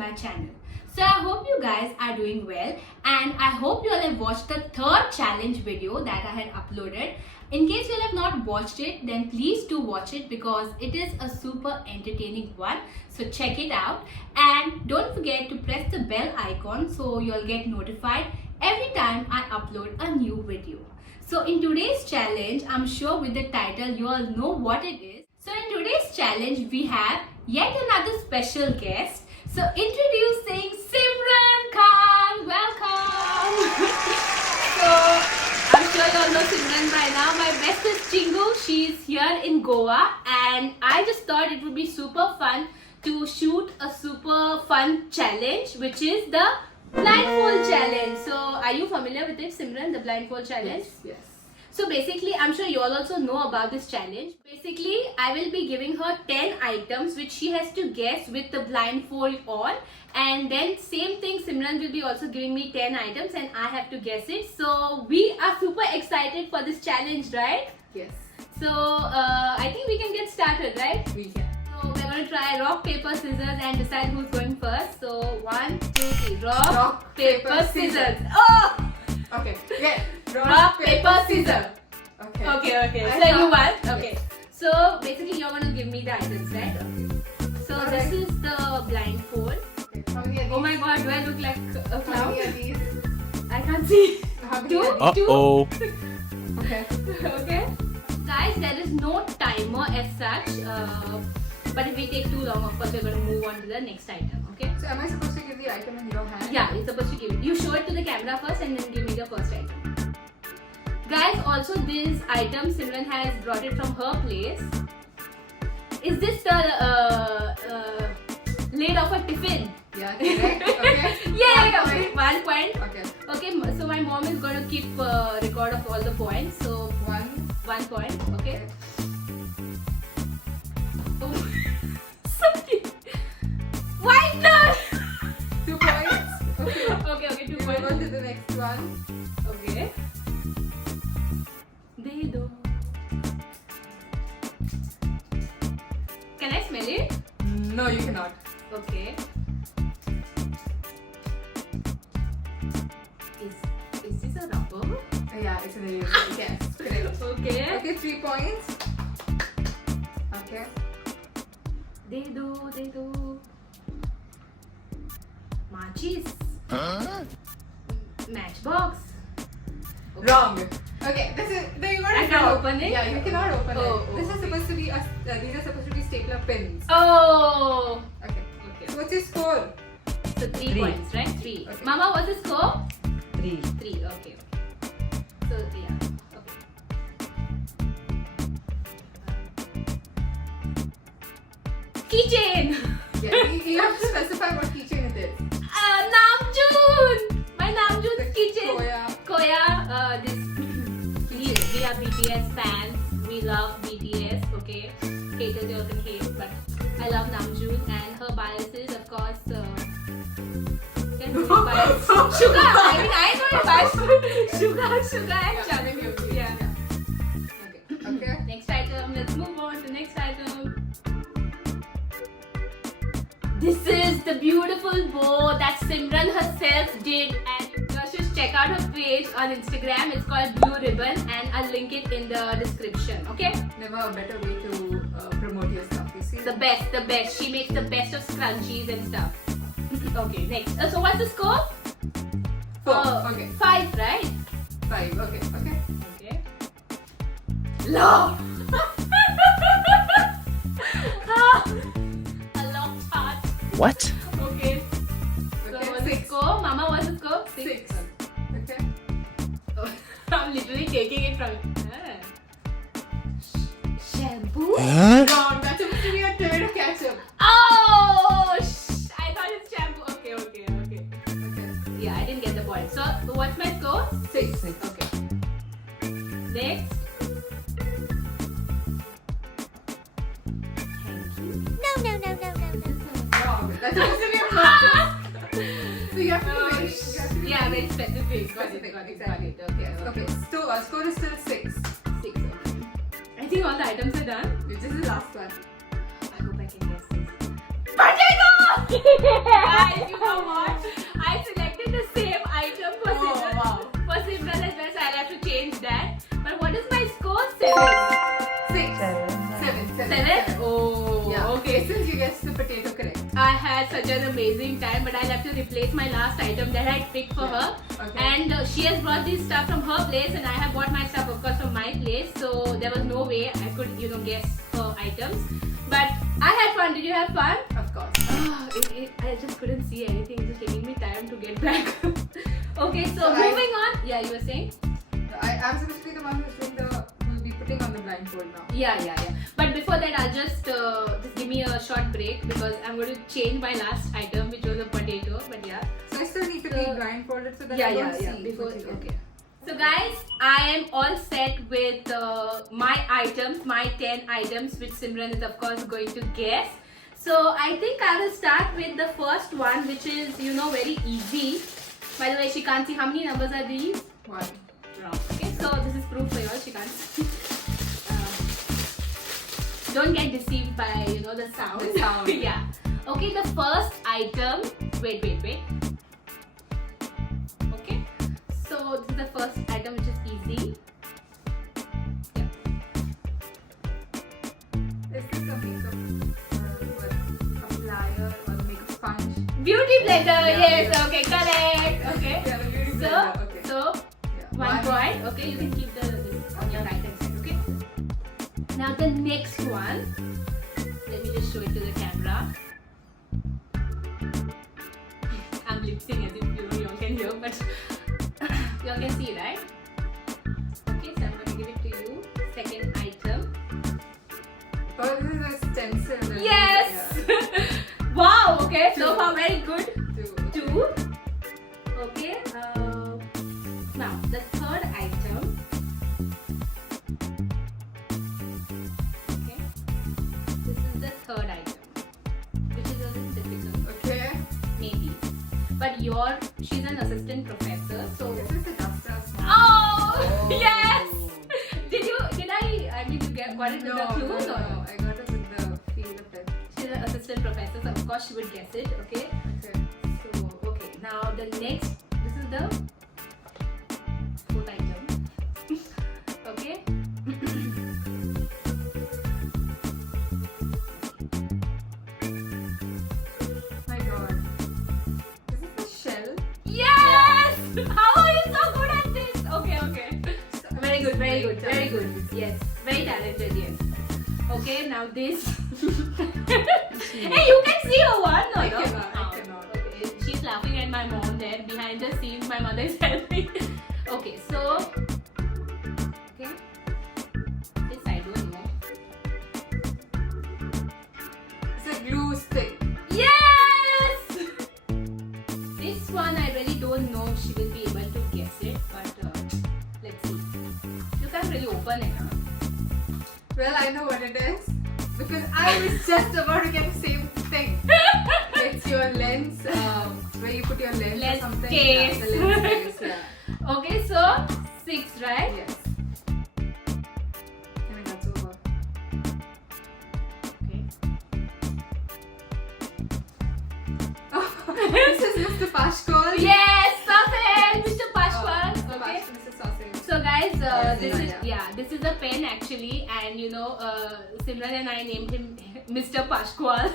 my channel. So I hope you guys are doing well, and I hope you all have watched the third challenge video that I had uploaded. In case you all have not watched it, then please do watch it because it is a super entertaining one. So check it out, and don't forget to press the bell icon so you'll get notified every time I upload a new video. So in today's challenge, I'm sure with the title you all know what it is. So in today's challenge we have yet another special guest. So introducing Simran Khan. Welcome. So I'm sure you all know Simran by now. My bestest Chingu, she's here in Goa, and I just thought it would be super fun to shoot a super fun challenge, which is the blindfold challenge. So are you familiar with it, Simran, the blindfold challenge? Yes. So basically, I'm sure you all also know about this challenge. Basically, I will be giving her 10 items which she has to guess with the blindfold on. And then same thing, Simran will be also giving me 10 items and I have to guess it. So we are super excited for this challenge, right? Yes. So I think we can get started, right? We can. So we're going to try rock, paper, scissors and decide who's going first. So 1, 2, 3. Rock, paper, scissors. Oh! Okay. Yeah. Rock, paper, scissors. Okay. Okay. So you won. Okay. So basically you're going to give me the items, right? So Okay. this is the blindfold. Okay. How many are these? Oh my god, do I look like a How clown? many are these? I can't see. How many Two? are these? Uh-oh. Okay. Okay. Guys, there is no timer as such. But if we take too long, of course we're going to move on to the next item. Okay? So am I supposed to give the item in your hand? Yeah, you're supposed to give it. You show it to the camera first and then give me the first item. Guys, also this item Simran has brought it from her place. Is this the lid of a tiffin? Yeah. Correct. Okay. Yay! 1 point. Okay. Okay, so my mom is going to keep record of all the points. So 1 point. Okay. Oh. Sorry. Why not? 2 points. Okay. Okay, 2 We move on points. to the next one. Okay. De do. Can I smell it? No, you cannot. Okay. Is this a rubber? Yeah, it's an eraser. Yes. Correct. Okay. Okay, 3 points. Okay. De do. Matches. Matchbox. Okay. Wrong. Okay, this is. No, you I can't open it? Yeah, you cannot open Oh, it. This is okay. supposed to be these are supposed to be stapler pins. Oh. Okay. Okay. So what's your score? So 3 Three. points, right? 3. Okay. Mama, what's the score? 3. 3. Okay. So yeah. Okay. Keychain. Yeah, you have to specify what keychain it is. Namjoon. My Namjoon's keychain. Koya. This we are BTS fans. We love BTS. Okay, haters you all can hate, but I love Namjoon and her biases, of course. Can you bias? Sugar. I mean, I know your bias. Sugar, and Yeah, Chandu. maybe okay. Yeah. Okay. Next item. Let's move on to next item. This is the beautiful bow that Simran herself did, and you guys should check out her page on Instagram. It's called Blue Ribbon, and I'll link it in the description. Okay? Never a better way to promote your stuff. You see? The best. She makes the best of scrunchies and stuff. Okay, next. So what's the score? 4. Okay. 5, right? 5. Okay. Okay. Love. A love heart. What? Okay. So Okay, what's the 6. score? Mama, what's the score? 6. Okay. Oh, I'm literally taking it from shampoo? Huh? Wrong. That's supposed to be a tomato ketchup. Oh, I thought it's shampoo. Okay. Okay. Yeah, I didn't get the point. So what's my score? 6. Okay. Next. Thank you. Wrong. That's supposed to be a purpose. So you have to be very. You have to be Yeah, very specific. specific. Got it. Exactly. Okay. Okay. Score is still 6. 6. Okay. I think all the items are done. This is the last one. I hope I can guess this. Potato! Guys, you know what? I selected the same item for Oh, Simran. wow. For Simran as well, so I'll have to change that. But what is my score? 7. 6. Seven. 7? Oh, Yeah. okay. Since you guessed the potato correct. I had such an amazing time, but I'll have to replace my last item that I picked for her. Okay. And she has brought this stuff from her place, and I have bought my stuff, of course, from my place. So there was no way I could, guess her items. But I had fun. Did you have fun? Of course. I just couldn't see anything. It was taking me time to get back. Okay, so So moving on. Yeah, you were saying? I'm supposed to be the one who'll be putting on the blindfold now. Yeah. But before that, I'll just give me a short break because I'm going to change my last item, which was a potato. But yeah. So I still need to be blindfolded so that I don't see. Before, what you get. okay. So guys, I am all set with my items, my 10 items, which Simran is of course going to guess. So I think I will start with the first one, which is very easy. By the way, she can't see how many numbers are these. 1. Okay, so this is proof for you all. She can't see. Don't get deceived by the sound. The sound. Yeah. Okay, the first item. Wait. Okay. So this is the first item, which is easy. Is this a makeup a flyer or the makeup sponge? Beauty blender. Yeah, Yes. yeah. Okay. Correct. Okay. Yeah, the beauty So blender. Okay. so Yeah. 1 point. Okay, you can keep this on your right hand side. Okay. Now the next one. Let me just show it to the camera. I'm lip syncing as if you all can hear, but you all can see, right? Okay, so I'm going to give it to you. Second item. Oh, this is a stencil. Yes! Wow, okay, so Two. far very good. Yeah. 2. Okay, now the third item. Okay, this is the third item, which is a little difficult, Okay. maybe. But she's an assistant professor, so. This is the duster. Oh, yes! Did you got it with No, the clues no, or no. no? I got it with the feel of it. She's an assistant professor, so of course she would guess it, okay? Okay. So, okay, now the next, this is the fourth item. Okay? My god. Is this a shell? Yes! How are you so good at this? Okay. Very good. Yes, very talented, yes. Okay, now this. Hey, you can see her one, no? I no? cannot, I Oh, cannot. Okay, she's laughing at my mom there. Behind the scenes, my mother is helping. Okay, so. Okay. This I don't know. It's a glue stick. Yes! This one I really don't know if she will be able to guess it, but let's see. You can't really open it, huh? Well, I know what it is. Because I was just about to get the same thing. It's your lens, where you put your lens Lens or something. case. Yeah, the lens case, yeah. Okay, so 6, right? Yes. And that's over. Okay. Oh, this is Mr. Pashkol. Yes, sausage, Mr. Pashwan. Mr. Okay. Mr. Sausage. So guys, Yes, this is a pen actually, and Simran and I named him Mr. Pashkwal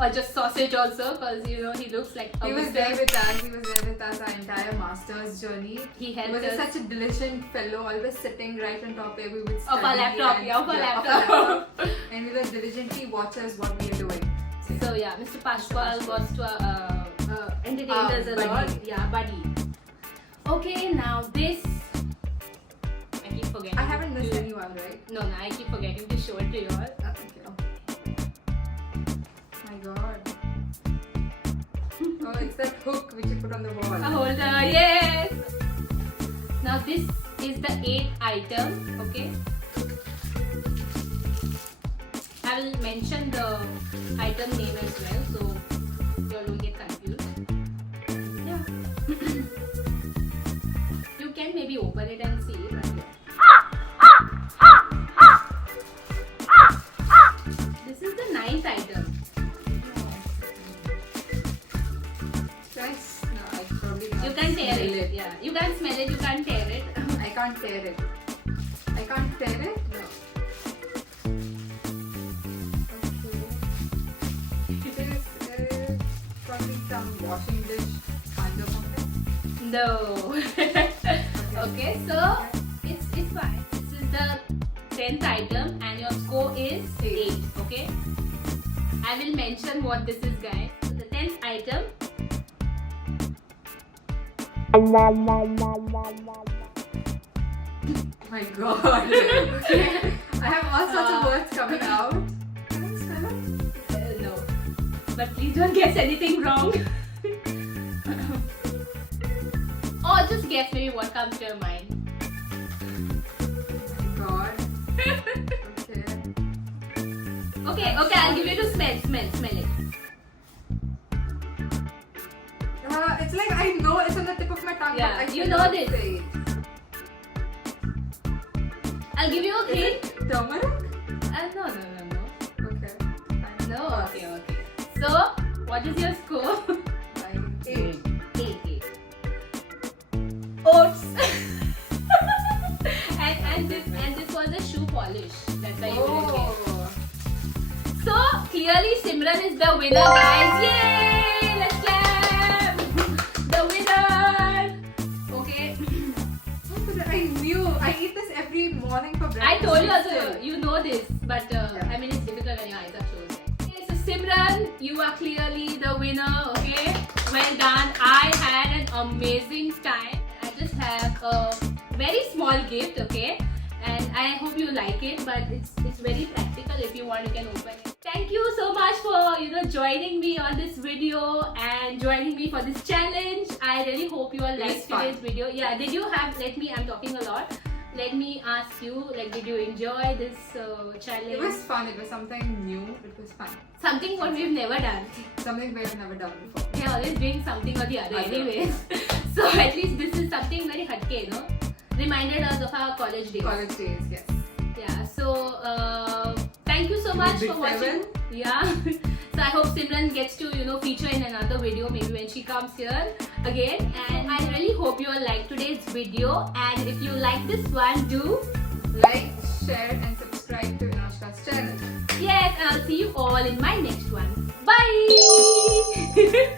or just sausage also, because he looks like a He was Mr. there with us. He was there with us our entire master's journey. He helped was us. such a diligent fellow, always sitting right on top where we would Of study. our laptop, and- yeah, of our of laptop. laptop. And we would diligently watch us what we are doing. So yeah, Mr. Pashkwal was to entertain us a buddy. lot. Yeah, buddy. Okay, now this. I keep forgetting. I haven't missed to- anyone, right? No, I keep forgetting to show it to you all. Okay. My god. Oh, it's that hook which you put on the wall. A holder, yes. Now this is the 8th item. Okay. I will mention the item name as well, so you all don't get confused. Yeah. You can maybe open it and see. But this is the 9th item. can't smell it, you can't tear it. I can't tear it. I can't tear it? No. Okay. This is probably some washing dish kind of something. No. Okay, so it's fine. This is the 10th item and your score is 8. Okay. I will mention what this is, guys. So the 10th item. Oh my god. I have all sorts of words coming out. Can I smell it? No. But please don't guess anything wrong. Or just guess maybe what comes to your mind. God. Okay. Okay, I'll give you to smell it. It's like I know it's on the tip of my tongue. Yeah, but I you cannot know this. say it. I'll give you a Is hint. it turmeric? No. Okay. No, okay. So, what is your score? 8. 8. Oats. and this was a shoe polish. That's why you didn't get. Oh. So clearly Simran is the winner, guys. Yay! Let's clap. The winner. Okay. I knew. I eat this every morning for breakfast. I told you also. Still. You know this, but I mean it's difficult when your eyes are closed. Okay, so Simran, you are clearly the winner. Okay, well done. I had an amazing time. I just have a very small gift. Okay, and I hope you like it. But it's very practical. If you want, you can open it. Thank you so much for joining me on this video and joining me for this challenge. I really hope you all liked today's video. Yeah, did you have? I'm talking a lot. Let me ask you, did you enjoy this challenge? It was fun. It was something new. It was fun. Something what we've never done. Something we have never done before. We're always doing something or the other anyways. So at least this is something very hatke, reminded us of our college days. College days, yes. Yeah, so thank you so much Big for watching. farewell. Yeah. So I hope Simran gets to feature in another video maybe when she comes here again. And I really hope you all like today's video. And if you like this one, do Like, share, and subscribe to Anushka's channel. yes. And I'll see you all in my next one. Bye.